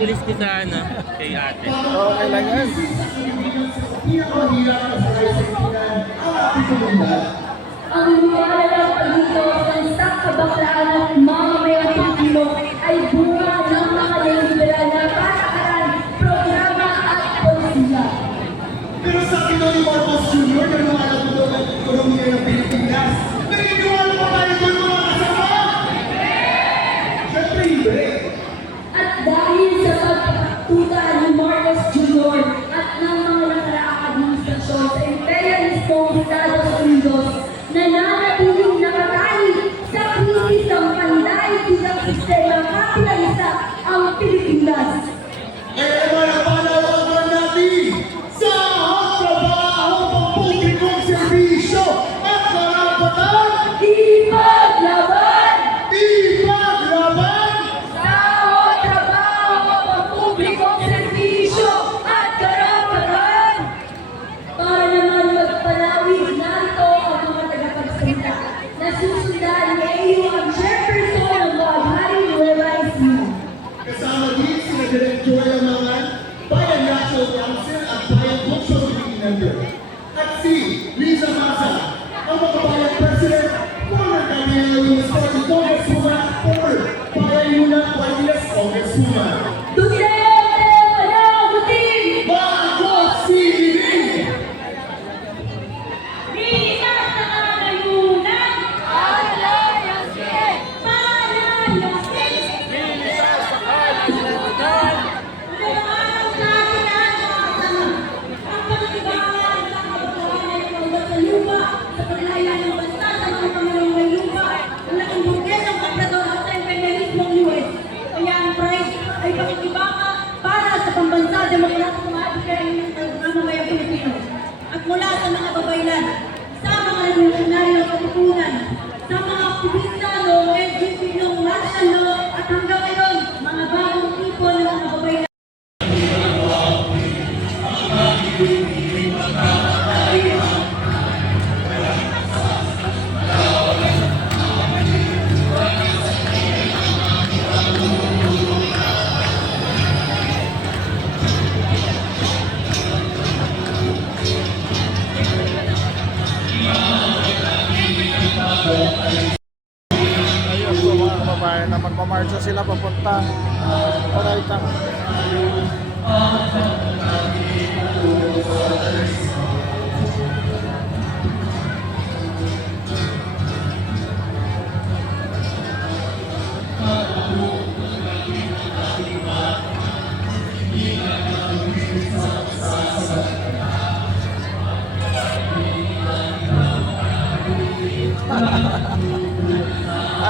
pulis ko sa ano, kay ate. Okay lang yan. Ang lumalala dito sa isang kabaklaan ng mamamayang Pilipino ay bunga ng mga liberal na patakaran, programa at polisiya. Pero sa akin ni Marcos Jr. na lumalala dito ng ekonomiya ng Pilipinas, naniniwala pa tayo doon mga kasama? Siyempre hindi. At dahil sa pagkakatuta ni Marcos Jr. at ng mga nakaraang administrasyon sa imperialistong Estados Unidos, nananatiling nakatali sa krisis ng pandaigdigang sistema kapitalista ang Pilipinas. Kaya naman ang panawagan natin sa trabaho, pampublikong serbisyo at karapatan, Ipaglaban! ipaglaban! Sahod, trabaho, pampublikong serbisyo at karapatan! Para naman magpalawig, narito ang mga tagapagsalita na susundan ni AU ang chairperson ng Baghari Nueva Ecija. Kasama din sina Direk Joel Mangan, Bayan National Council at Bayan Cultural Committee Member. At si Liza Maza, ang mga Bayan President, former Gabriela University Congresswoman, former Bayan Yuna Guaylas Congresswoman. Duterte, panagutin! Marcos City! Likas na kangayunan! Palayasin! Palayasin! Bilisan sa kalayunan! Nagaaral natin ang pagtibayan ng kabatayan ng mga sa lupa, sa paglayan ng bansa sa mga Panginoong may lupa, ang laking burges ng pagkador at sa imperialismong US. Kaya ang pride ay pakikibaka para sa pambansa demokratik ng mamamayang Pilipino. At mula sa mga babaylan, sa mga revolusyonaryo katipunan, sa mga aktivista noong LGBT noong martial law at hanggang ngayon, mga bagong tipo ng mga babaylan. Ayun po mga kababayan na magmamarcha sila papuntang Paraitang.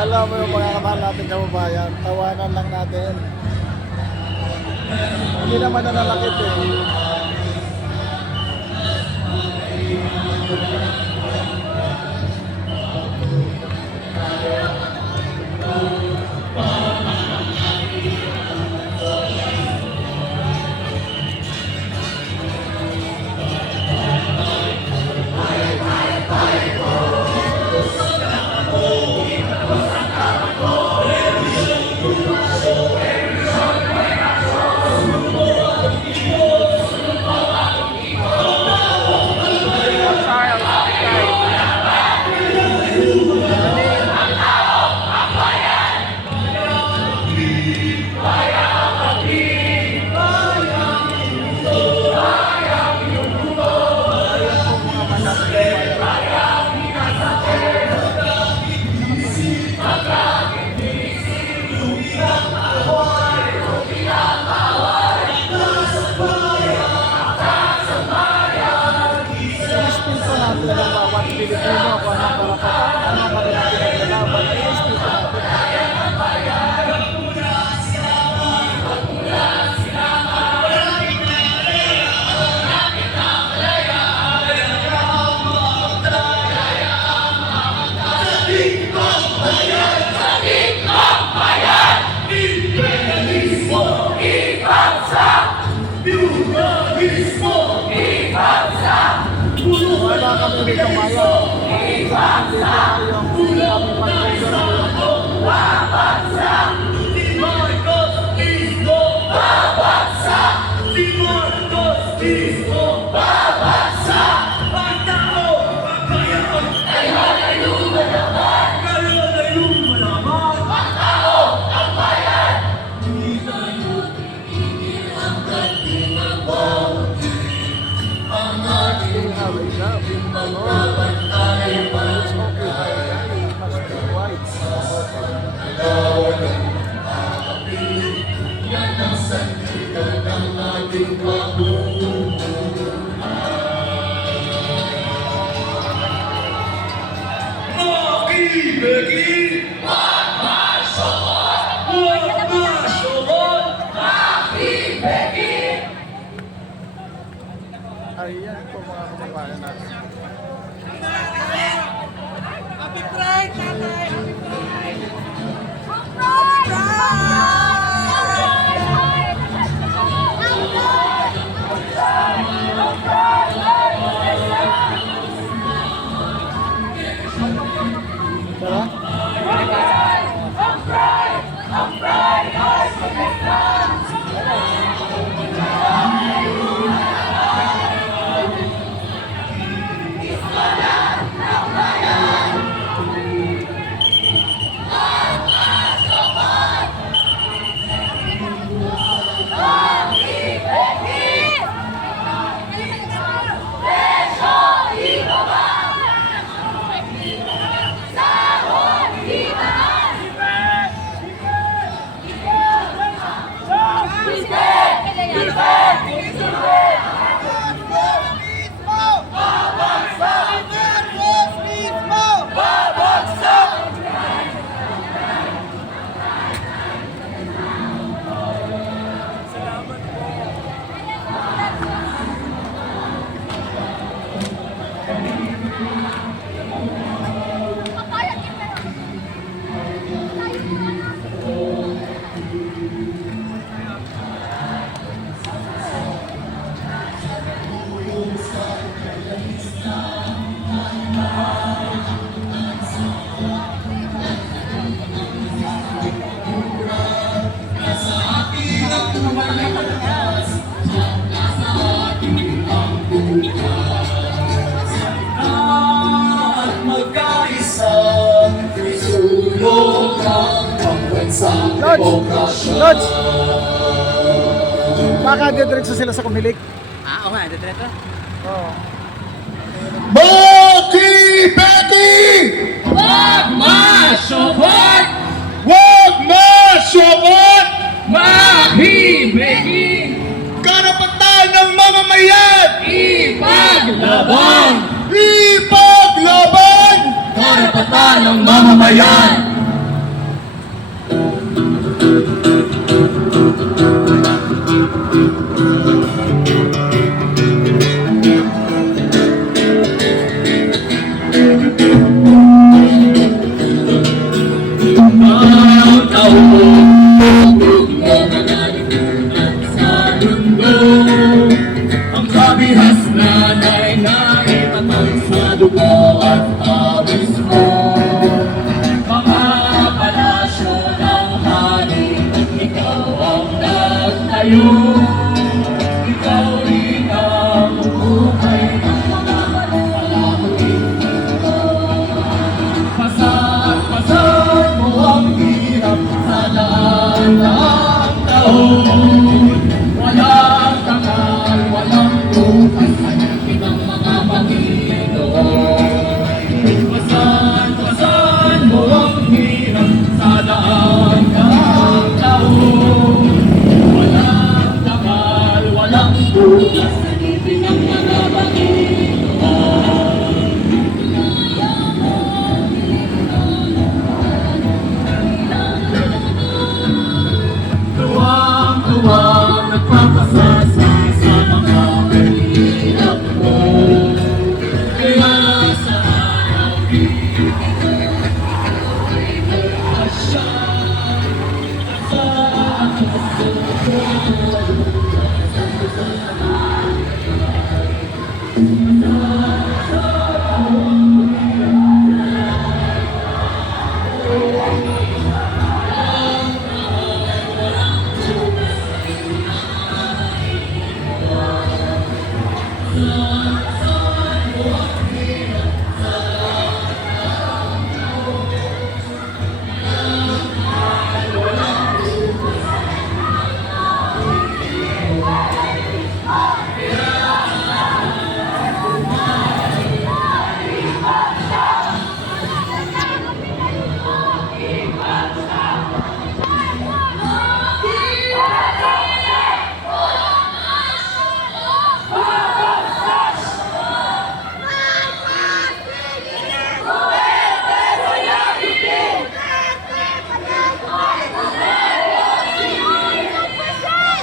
Alam mo yung mga kamahal natin kababayan, tawanan lang natin. Hindi naman nananakit eh. Ispinto natin ang bawat Pilipino kung anong karapatan, anong kanilang pinaglalaban, ispinto natin. Wala kami rito ngayon. Dito tayong kami pagkakas. Marcos is no Lods! Baka diretso sila sa kumilik. Oo nga, dito. Oo. Maki Betty! Wag masyobot! Huwag masyokot! Mahibigin! Karapatan ng mamamayan! Ipaglaban! Ipaglaban! Karapatan ng mamamayan! Ang kabihas nanay na itatag sa dugo at awis mo. Mga palasyo ng hari, ikaw ang nagtayo. Ikaw rin ang buhay ng mga palamuin. Pasat mo ang hirap sa daan ng taon. Walang takal, walang bukas, hanapin ang mga Panginoon. Pasan mo ang hirap sa daan ng taon. Walang takal, walang bukas, hanapin ang mga Panginoon. Tuwang nagpapasasay sa mga hirap mo. Kaya sa araw asya sa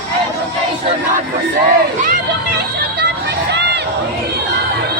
Education not for sale! Education not for sale!